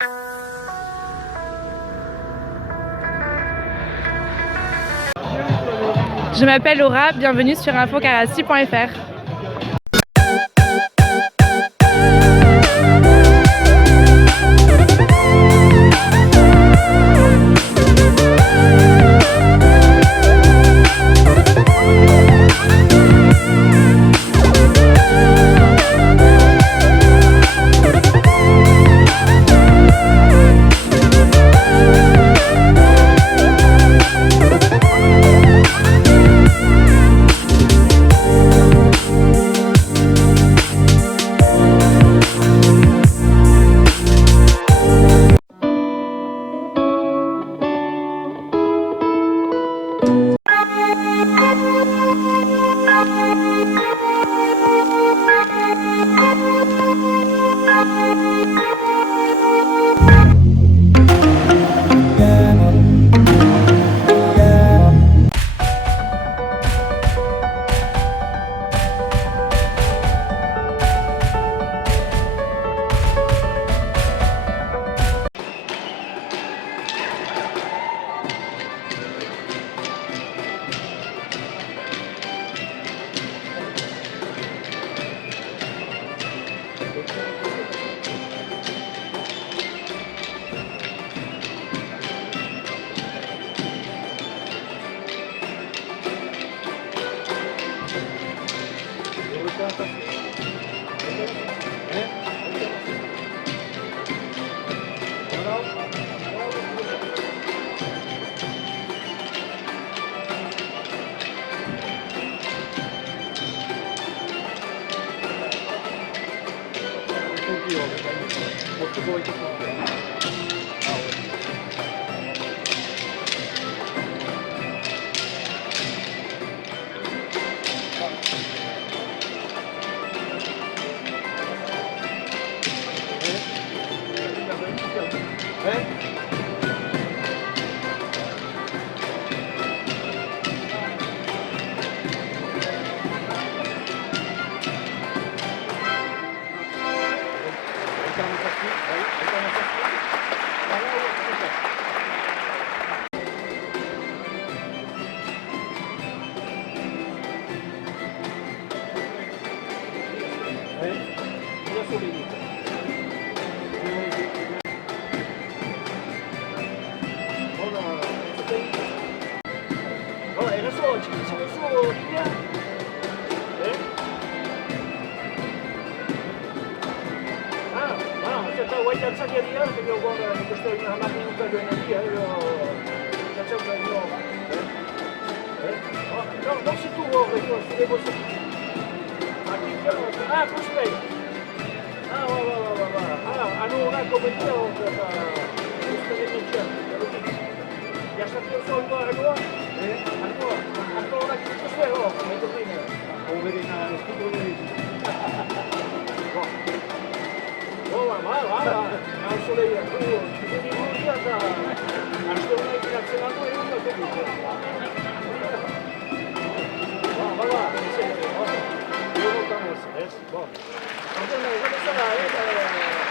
Je m'appelle Laura, bienvenue sur infocarassi.fr. Vuoi alzare di là perché io guardo questa è una macchina di energia, io faccio un po'. No, non si tu vuoi, io devo sentire. Ah, prospetto. Ah, va. Hanno una copertura questa energia. Ya sappiamo solo ancora. Ancora che questo è roba, come detto prima. Come vedi nel studio di va, al sole io, tu vedi un giorno da anche una nazionale e una caduta. Va, sì, io non conosco, buono. Come sarà?